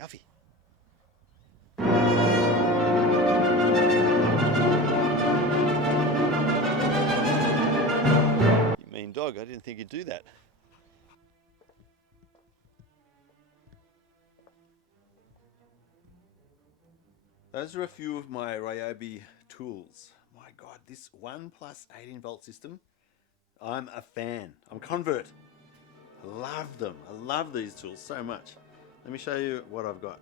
Alfie. You mean dog, I didn't think you'd do that. Those are a few of my Ryobi tools. My God, this 1+ 18-volt system, I'm a fan. I'm a convert. I love them. I love these tools so much. Let me show you what I've got.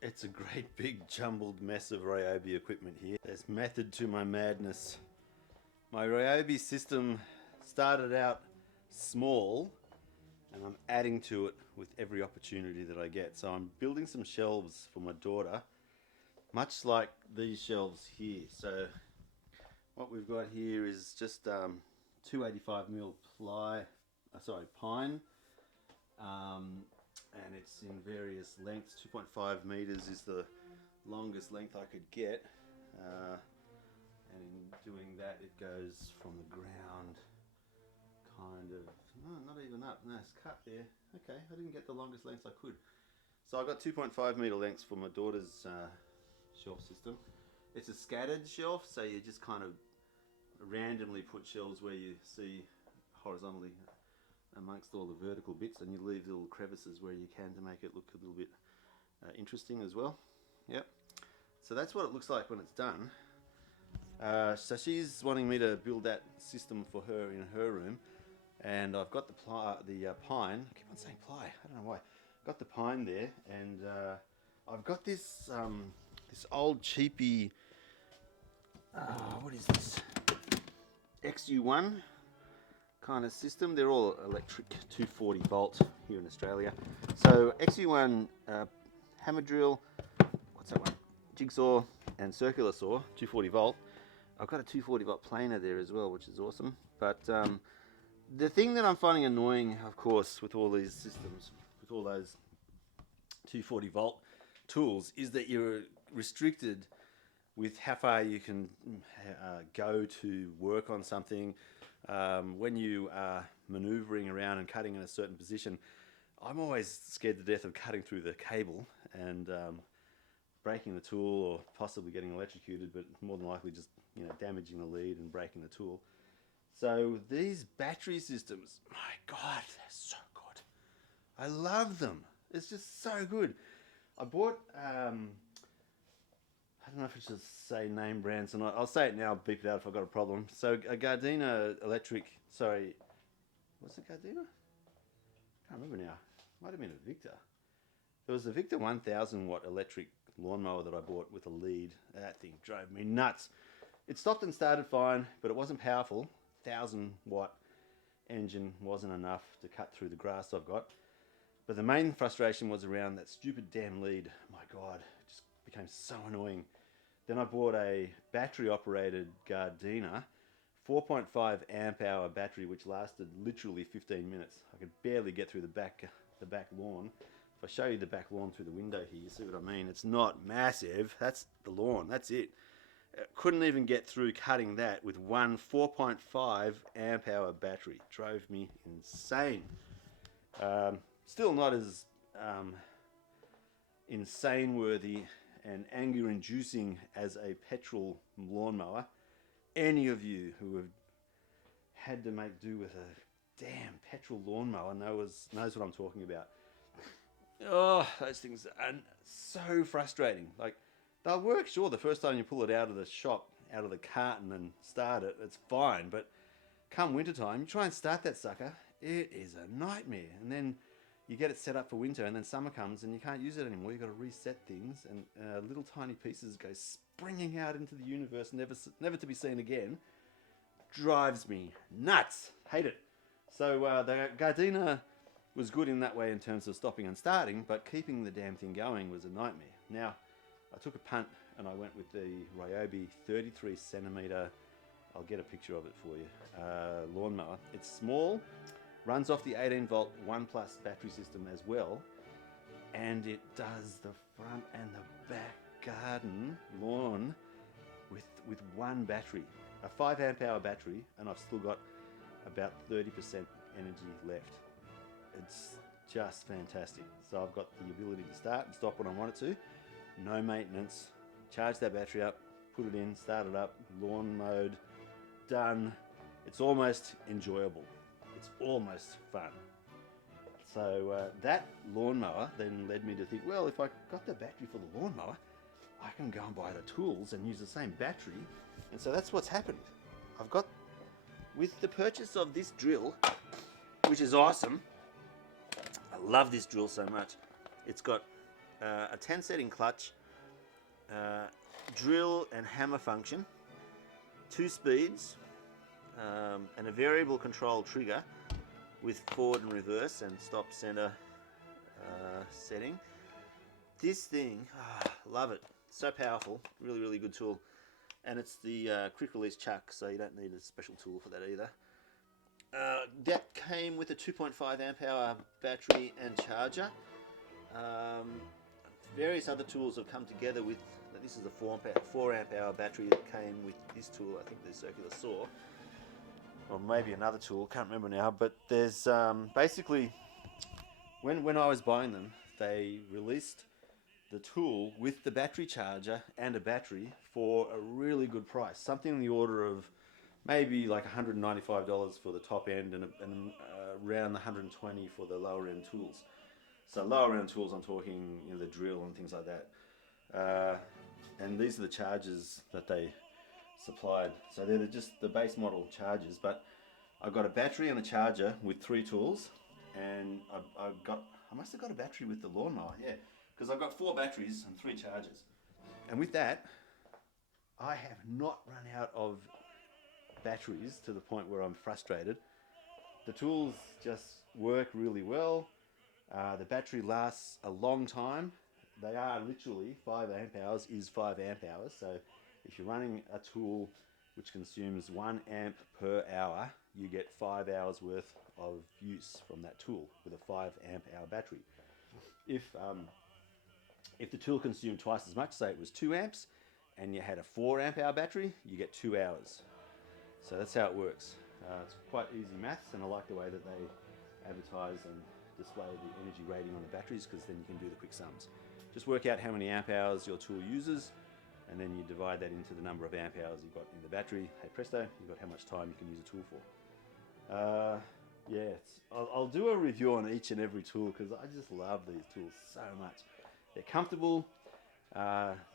It's a great big jumbled mess of Ryobi equipment here. There's method to my madness. My Ryobi system started out small and I'm adding to it with every opportunity that I get. So I'm building some shelves for my daughter, much like these shelves here. So what we've got here is just 285mm pine. And it's in various lengths. 2.5 meters is the longest length I could get, and in doing that it goes from the ground kind of, no, not even up, no, it's cut there. Okay, I didn't get the longest lengths I could. So I got 2.5 meter lengths for my daughter's shelf system. It's a scattered shelf, so you just kind of randomly put shelves where you see horizontally amongst all the vertical bits, and you leave little crevices where you can to make it look a little bit interesting as well. Yep. So that's what it looks like when it's done. So she's wanting me to build that system for her in her room, and I've got the pine. I keep on saying ply. I don't know why. Got the pine there, and I've got this this old cheapy. What is this? XU1 kind of system. They're all electric 240 volt here in Australia. So XU1 hammer drill, what's that one? Jigsaw and circular saw, 240 volt. I've got a 240 volt planer there as well, which is awesome. But the thing that I'm finding annoying, of course, with all these systems, with all those 240 volt tools, is that you're restricted with how far you can go to work on something. When you are maneuvering around and cutting in a certain position, I'm always scared to death of cutting through the cable and breaking the tool, or possibly getting electrocuted, but more than likely just damaging the lead and breaking the tool. So these battery systems, my God, they're so good. I love them. It's just so good. I bought I don't know if I should say name brands or not. I'll say it now, beep it out if I've got a problem. So a Gardena electric, sorry, was it Gardena? I can't remember now. Might have been a Victor. There was a Victor 1000 watt electric lawnmower that I bought with a lead. That thing drove me nuts. It stopped and started fine, but it wasn't powerful. 1000 watt engine wasn't enough to cut through the grass I've got. But the main frustration was around that stupid damn lead. My God, it just became so annoying. Then I bought a battery operated Gardena 4.5 amp hour battery, which lasted literally 15 minutes. I could barely get through the back lawn. If I show you the back lawn through the window here, you see what I mean? It's not massive. That's the lawn. That's it. Couldn't even get through cutting that with one 4.5 amp hour battery. Drove me insane. Still not as insane worthy and anger inducing as a petrol lawnmower. Any of you who have had to make do with a damn petrol lawnmower knows what I'm talking about. Oh, those things are so frustrating. Like, they'll work, sure, the first time you pull it out of the shop, out of the carton and start it, it's fine. But come wintertime, you try and start that sucker, it is a nightmare. And then you get it set up for winter, and then summer comes and you can't use it anymore. You've got to reset things, and little tiny pieces go springing out into the universe, never to be seen again. Drives me nuts. Hate it. So the Gardena was good in that way in terms of stopping and starting, but keeping the damn thing going was a nightmare. Now, I took a punt and I went with the Ryobi 33 centimeter I'll get a picture of it for you. Lawnmower. It's small, runs off the 18-volt 1+ battery system as well, and it does the front and the back garden lawn with one battery, a 5 amp hour battery, and I've still got about 30% energy left. It's just fantastic. So I've got the ability to start and stop when I want it to. No maintenance. Charge that battery up, put it in, start it up, lawn mode, done. It's almost enjoyable. It's almost fun. So that lawnmower then led me to think, well, if I got the battery for the lawnmower, I can go and buy the tools and use the same battery. And so that's what's happened. I've got, with the purchase of this drill, which is awesome. I love this drill so much. It's got a 10 setting clutch, drill and hammer function, 2 speeds, and a variable control trigger with forward and reverse and stop center setting. This thing, love it. So powerful, really, really good tool. And it's the quick release chuck, so you don't need a special tool for that either. That came with a 2.5 amp hour battery and charger. Various other tools have come together with, this is a 4 amp hour battery that came with this tool, I think the circular saw. Or maybe another tool, can't remember now, but there's basically, when I was buying them, they released the tool with the battery charger and a battery for a really good price. Something in the order of maybe like $195 for the top end and around the $120 for the lower end tools. So lower end tools, I'm talking, you know, the drill and things like that. And these are the chargers that they supplied. So they're just the base model chargers, but I've got a battery and a charger with 3 tools, and I must have got a battery with the lawnmower, yeah, because I've got 4 batteries and 3 chargers. And with that, I have not run out of batteries to the point where I'm frustrated. The tools just work really well. The battery lasts a long time. They are literally 5 amp hours is 5 amp hours. So if you're running a tool which consumes 1 amp per hour, you get 5 hours worth of use from that tool with a 5 amp hour battery. If the tool consumed twice as much, say it was 2 amps, and you had a 4 amp hour battery, you get 2 hours. So that's how it works. It's quite easy maths, and I like the way that they advertise and display the energy rating on the batteries, because then you can do the quick sums. Just work out how many amp hours your tool uses, and then you divide that into the number of amp hours you've got in the battery. Hey presto, you've got how much time you can use a tool for. Yeah, I'll do a review on each and every tool, because I just love these tools so much. They're comfortable.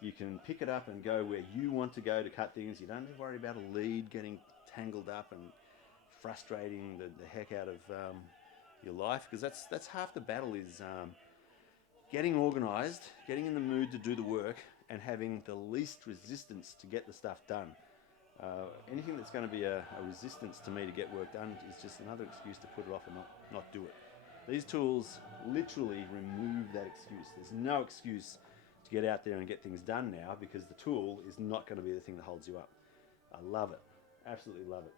You can pick it up and go where you want to go to cut things. You don't have to worry about a lead getting tangled up and frustrating the heck out of your life, because that's half the battle, is getting organized, getting in the mood to do the work, and having the least resistance to get the stuff done. Anything that's going to be a resistance to me to get work done is just another excuse to put it off and not do it. These tools literally remove that excuse. There's no excuse to get out there and get things done now, because the tool is not going to be the thing that holds you up. I love it. Absolutely love it.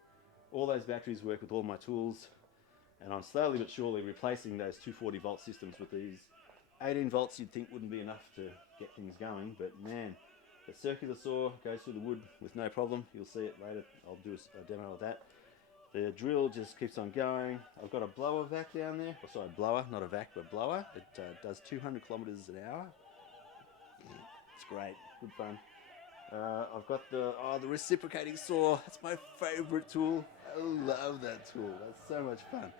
All those batteries work with all my tools, and I'm slowly but surely replacing those 240 volt systems with these 18 volts. You'd think wouldn't be enough to get things going, but man, the circular saw goes through the wood with no problem. You'll see it later. I'll do a demo of that. The drill just keeps on going. I've got a blower vac down there. Oh, sorry, blower, not a vac, but blower. It does 200 kilometers an hour. It's great, good fun. I've got the reciprocating saw. That's my favorite tool. I love that tool. That's so much fun.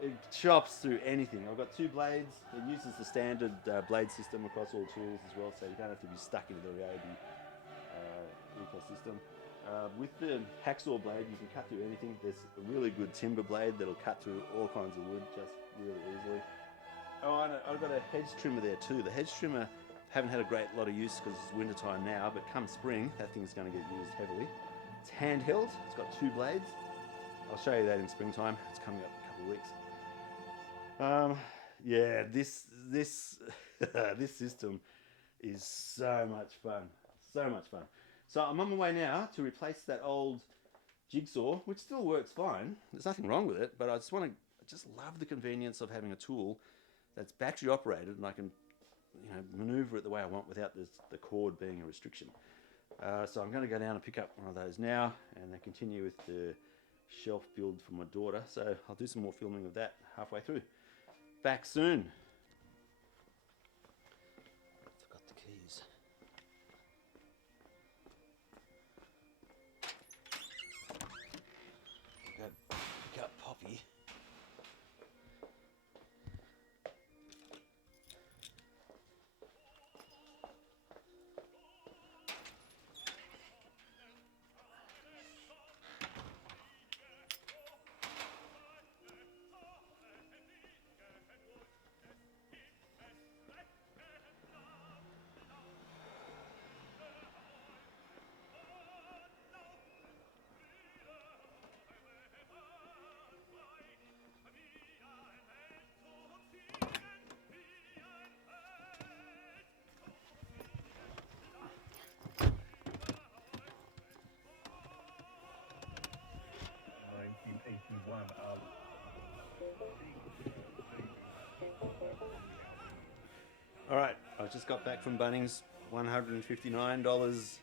It chops through anything. I've got 2 blades. It uses the standard blade system across all tools as well, so you don't have to be stuck into the Ryobi ecosystem. With the hacksaw blade, you can cut through anything. There's a really good timber blade that'll cut through all kinds of wood just really easily. Oh, and I've got a hedge trimmer there too. The hedge trimmer, haven't had a great lot of use because it's winter time now, but come spring, that thing's going to get used heavily. It's handheld. It's got 2 blades. I'll show you that in springtime. It's coming up in a couple of weeks. Yeah, this this system is so much fun. So much fun. So I'm on my way now to replace that old Jigsaw, which still works fine. There's nothing wrong with it, but I just love the convenience of having a tool that's battery operated, and I can, maneuver it the way I want without the cord being a restriction. So I'm going to go down and pick up one of those now, and then continue with the shelf build for my daughter. So I'll do some more filming of that halfway through. Back soon. Forgot the keys. Go pick up Poppy. All right, I just got back from Bunnings, $159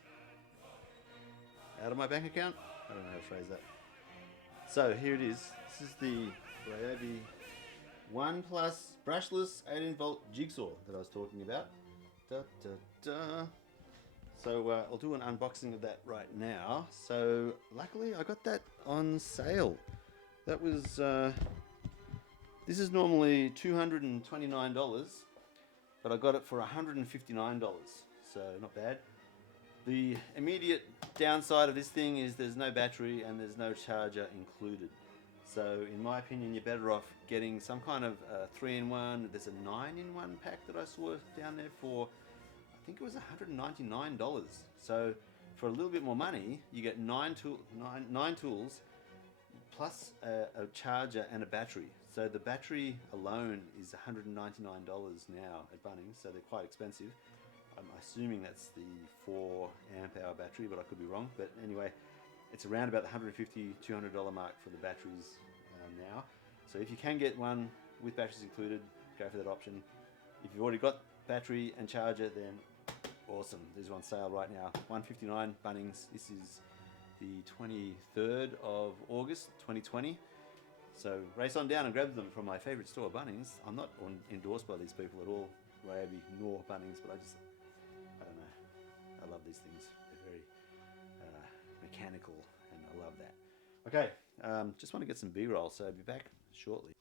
out of my bank account. I don't know how to phrase that. So here it is. This is the Ryobi 1 Plus brushless 18-volt jigsaw that I was talking about. So I'll do an unboxing of that right now. So luckily I got that on sale. That was, this is normally $229, but I got it for $159, so not bad. The immediate downside of this thing is there's no battery and there's no charger included. So in my opinion, you're better off getting some kind of 3-in-1. There's a 9-in-1 pack that I saw down there for, I think it was $199. So for a little bit more money, you get nine tools plus a charger and a battery. So the battery alone is $199 now at Bunnings, so they're quite expensive. I'm assuming that's the 4 amp hour battery, but I could be wrong. But anyway, it's around about the $150, $200 mark for the batteries now. So if you can get one with batteries included, go for that option. If you've already got battery and charger, then awesome. These are on sale right now. $159 Bunnings. This is the 23rd of August 2020. So race on down and grab them from my favourite store, Bunnings. I'm not endorsed by these people at all, Ryobi nor Bunnings, but I don't know. I love these things. They're very mechanical, and I love that. Okay, just want to get some B-roll, so I'll be back shortly.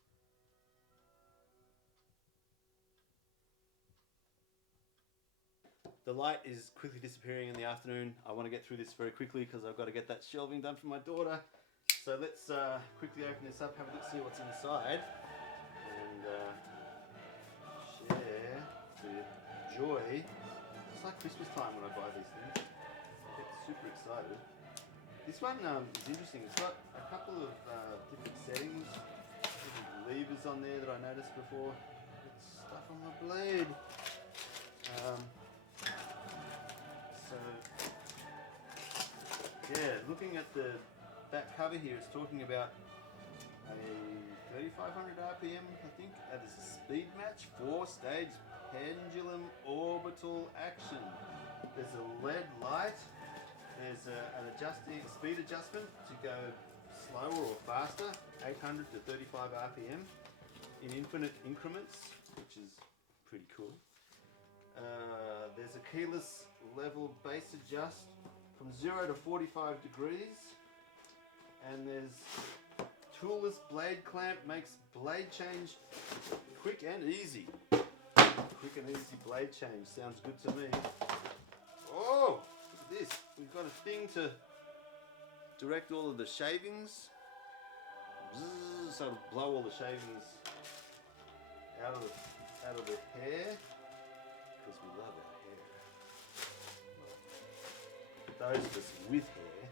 The light is quickly disappearing in the afternoon. I want to get through this very quickly because I've got to get that shelving done for my daughter. So let's quickly open this up, have a look, see what's inside, and share the joy. It's like Christmas time when I buy these things. I get super excited. This one is interesting. It's got a couple of different settings, different levers on there that I noticed before. It's stuff on my blade. So yeah, looking at the back cover here, it's talking about a 3500 RPM, I think. There's a speed match, 4-stage pendulum orbital action. There's a LED light. There's an speed adjustment to go slower or faster, 800 to 35 RPM in infinite increments, which is pretty cool. There's a keyless level bass adjust from 0 to 45 degrees. And there's toolless blade clamp, makes blade change quick and easy. Quick and easy blade change, sounds good to me. Oh, look at this. We've got a thing to direct all of the shavings. Bzzz, so it'll blow all the shavings out of the hair, because we love our hair. Those of us with hair,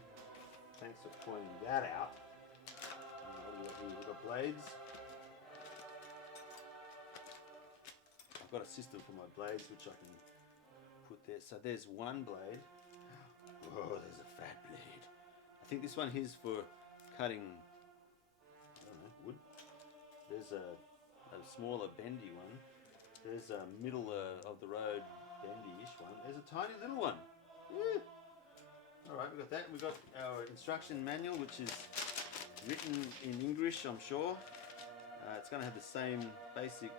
thanks for pointing that out. We've got blades. I've got a system for my blades which I can put there. So there's one blade. Oh, there's a fat blade. I think this one here's for cutting, I don't know, wood. There's a smaller bendy one. There's a middle of the road bendy-ish one. There's a tiny little one. Woo! Alright, we've got that. We've got our instruction manual, which is written in English, I'm sure. It's going to have the same basic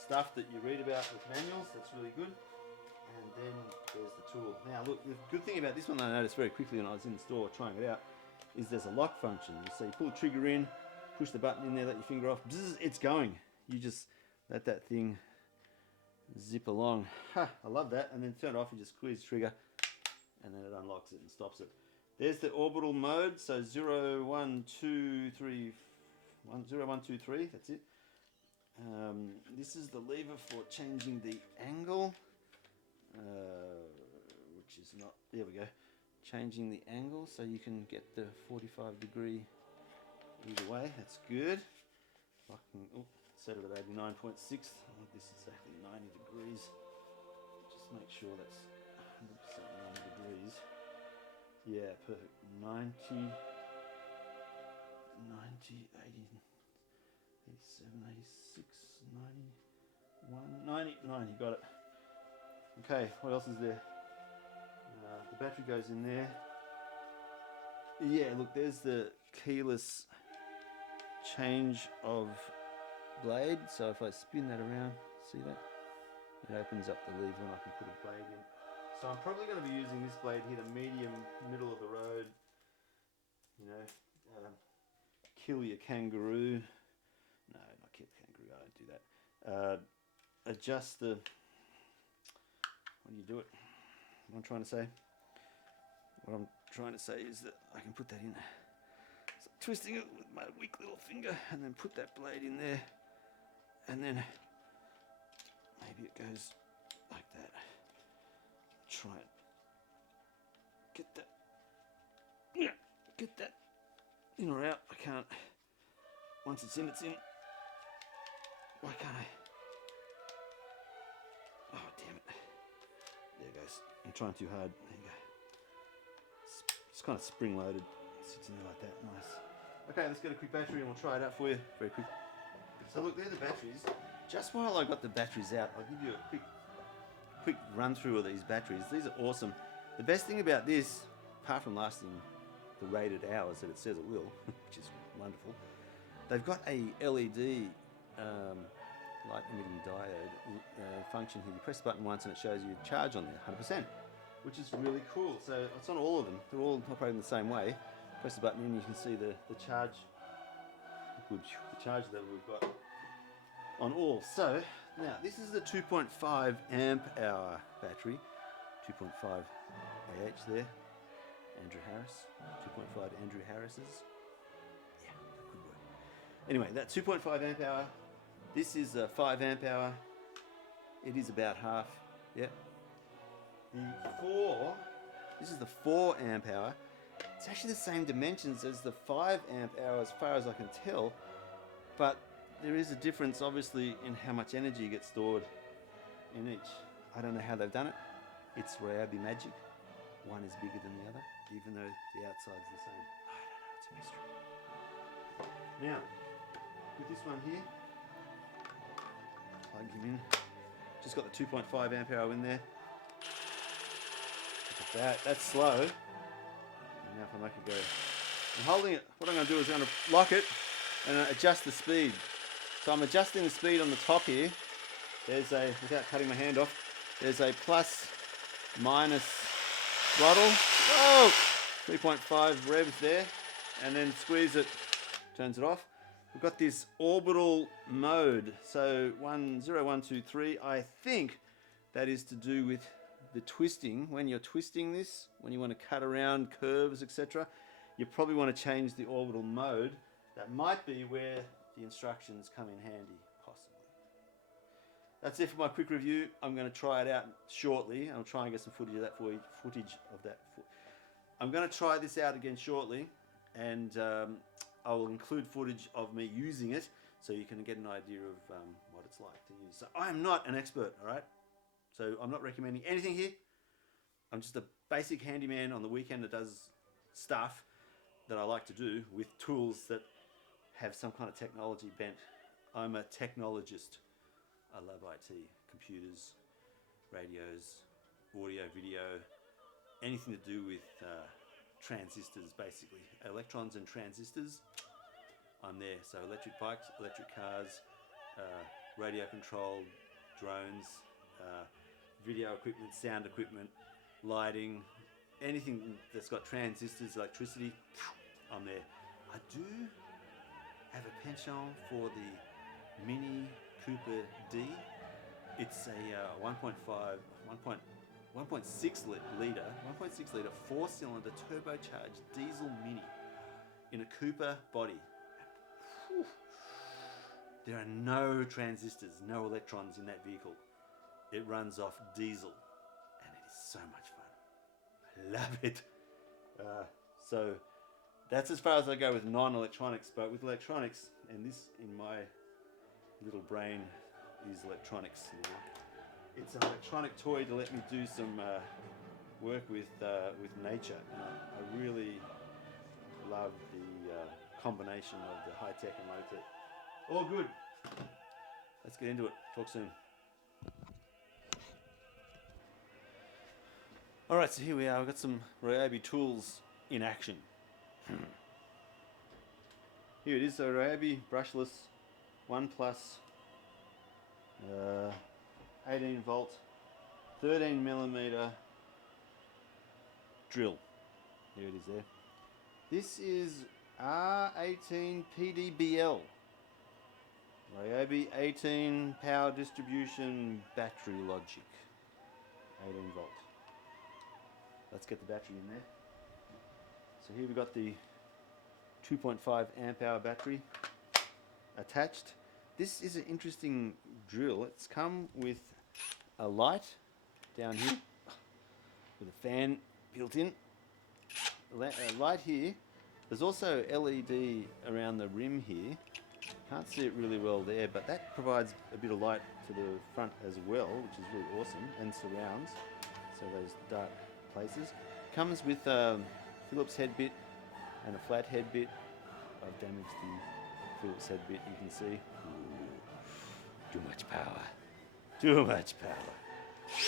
stuff that you read about with manuals. That's really good. And then there's the tool. Now look, the good thing about this one I noticed very quickly when I was in the store trying it out is there's a lock function. So you pull the trigger in, push the button in there, let your finger off, bzz, it's going. You just let that thing zip along. Ha, I love that. And then turn it off, you just squeeze the trigger and then it unlocks it and stops it. There's the orbital mode, so 0, 1, 2, 3, 0, 1, 2, 3, that's it. This is the lever for changing the angle, which is not, there we go, changing the angle so you can get the 45-degree either way, that's good. I can set it at 89.6, I want this exactly 90 degrees, just make sure that's 100% 90 degrees. Yeah, perfect. 90, 80, 87, 86, 91, 90, got it. Okay, what else is there? The battery goes in there. Yeah, look, there's the keyless change of blade. So if I spin that around, see that? It opens up the lever and I can put a blade in. So I'm probably going to be using this blade here, the medium, middle of the road. You know, kill your kangaroo. No, not kill the kangaroo, I don't do that. Adjust the, how do you do it? What I'm trying to say? What I'm trying to say is that I can put that in. So twisting it with my weak little finger and then put that blade in there. And then maybe it goes like that. Try it. Get that. Yeah, get that in or out. I can't. Once it's in, it's in. Why can't I? Oh, damn it. There it goes. I'm trying too hard. There you go. It's kind of spring loaded. It sits in there like that. Nice. Okay, let's get a quick battery and we'll try it out for you very quick. So look, they're the batteries. Just while I got the batteries out, I'll give you a quick run through of these batteries. These are awesome. The best thing about this, apart from lasting the rated hours that it says it will, which is wonderful, they've got a LED light emitting diode function here. You press the button once and it shows you charge on there, 100%, which is really cool. So it's on all of them. They're all operating the same way. Press the button in, you can see the charge, the charge that we've got on all. So now this is the 2.5 amp hour battery, 2.5 AH there, Andrew Harris, 2.5 Andrew Harris's. Yeah, that could work. Anyway, that 2.5 amp hour. This is a 5 amp hour. It is about half. Yeah. This is the 4 amp hour. It's actually the same dimensions as the 5 amp hour as far as I can tell, but there is a difference obviously in how much energy gets stored in each. I don't know how they've done it. It's Ryobi magic. One is bigger than the other, even though the outside's the same. I don't know, it's a mystery. Now, with this one here, plug him in. Just got the 2.5 amp hour in there. Look at that, that's slow. Now if I make it go. I'm holding it, what I'm going to do is I'm going to lock it and adjust the speed. So I'm adjusting the speed on the top here. There's a, without cutting my hand off, there's a plus minus throttle. Whoa! 3.5 revs there. And then squeeze it, turns it off. We've got this orbital mode. So 1, 0, 1, 2, 3. I think that is to do with the twisting. When you're twisting this, when you want to cut around curves, etc., you probably want to change the orbital mode. That might be where the instructions come in handy, possibly. That's it for my quick review. I'm going to try it out shortly. I'll try and get some footage of that for you. I'm going to try this out again shortly, and I will include footage of me using it so you can get an idea of what it's like to use. So I am not an expert, all right? So I'm not recommending anything here. I'm just a basic handyman on the weekend that does stuff that I like to do with tools that have some kind of technology bent. I'm a technologist. I love IT, computers, radios, audio, video, anything to do with transistors, basically. Electrons and transistors, I'm there. So electric bikes, electric cars, radio controlled drones, video equipment, sound equipment, lighting, anything that's got transistors, electricity, I'm there. I do have a penchant for the Mini Cooper D. It's a 1.6 litre, 4-cylinder turbocharged diesel Mini in a Cooper body. Whew. There are no transistors, no electrons in that vehicle. It runs off diesel, and it is so much fun. I love it. So that's as far as I go with non-electronics, but with electronics, and this in my little brain is electronics now. It's an electronic toy to let me do some work with nature, and I really love the combination of the high tech and low tech. All good. Let's get into it. Talk soon. All right, so here we are. I've got some Ryobi tools in action. Here it is, a Ryobi brushless 1 plus 18 volt 13 millimeter drill. Here it is there. This is R18 PDBL. Ryobi 18 power distribution battery logic. 18 volt. Let's get the battery in there. So here we've got the 2.5 amp hour battery attached. This is an interesting drill. It's come with a light down here with a fan built in. A light here. There's also LED around the rim here. Can't see it really well there, but that provides a bit of light to the front as well, which is really awesome, and surrounds, so those dark places. Comes with a Phillips head bit and a flat head bit. I've damaged the Phillips head bit, you can see. Ooh, too much power. Too much power.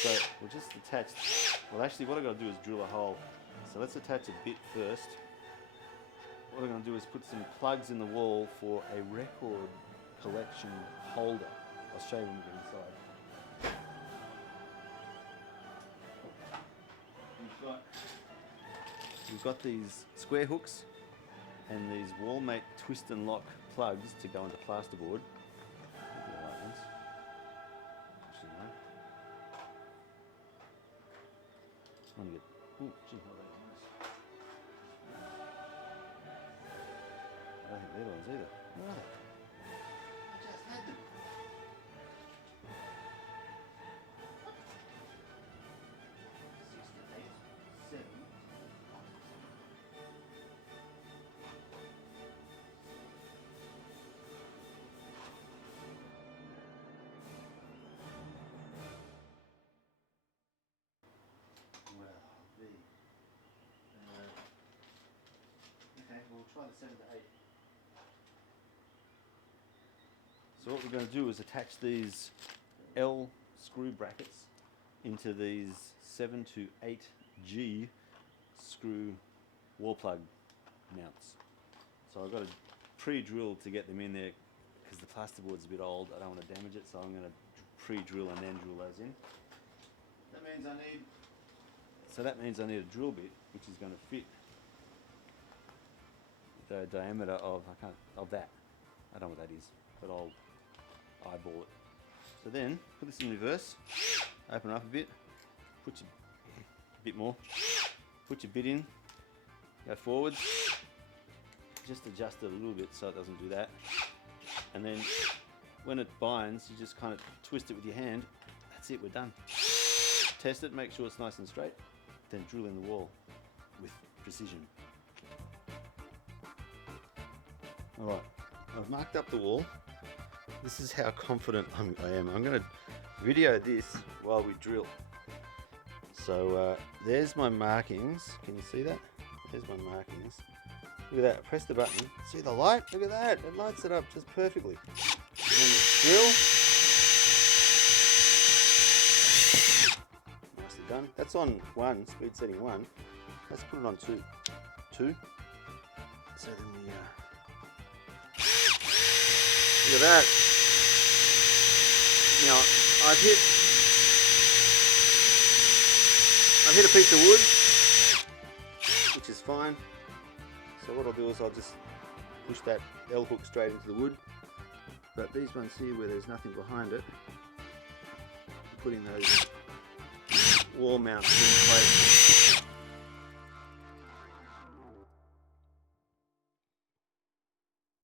So we'll just attach, well actually what I've got to do is drill a hole. So let's attach a bit first. What I'm going to do is put some plugs in the wall for a record collection holder. I'll show you when we get inside. We've got these square hooks and these wall mate twist and lock plugs to go into plasterboard. The right ones. Actually, no. I want to get. Oh, gee, how about nice. I don't think they're the ones either. Where are they? I just had them. 6 to 8, 7. Okay, we'll try the 7 to 8. So what we're going to do is attach these L screw brackets into these 7 to 8G screw wall plug mounts. So I've got to pre-drill to get them in there because the plasterboard's a bit old. I don't want to damage it, so I'm going to pre-drill and then drill those in. That means I need a drill bit which is going to fit the diameter of that. I don't know what that is, but I'll eyeball it. So then put this in reverse, open it up a bit, put your a bit more, put your bit in, go forwards, just adjust it a little bit so it doesn't do that, and then when it binds you just kind of twist it with your hand. That's it, we're done. Test it, make sure it's nice and straight, then drill in the wall with precision. Alright, I've marked up the wall. This is how confident I am. I'm going to video this while we drill. So there's my markings. Can you see that? There's one marking this. Look at that, press the button. See the light? Look at that, it lights it up just perfectly. And then the drill. Nicely done. That's on 1, speed setting 1. Let's put it on 2. 2. So then we, look at that. Now, I've hit a piece of wood, which is fine. So what I'll do is I'll just push that L hook straight into the wood. But these ones here where there's nothing behind it, I'm putting those wall mounts in place.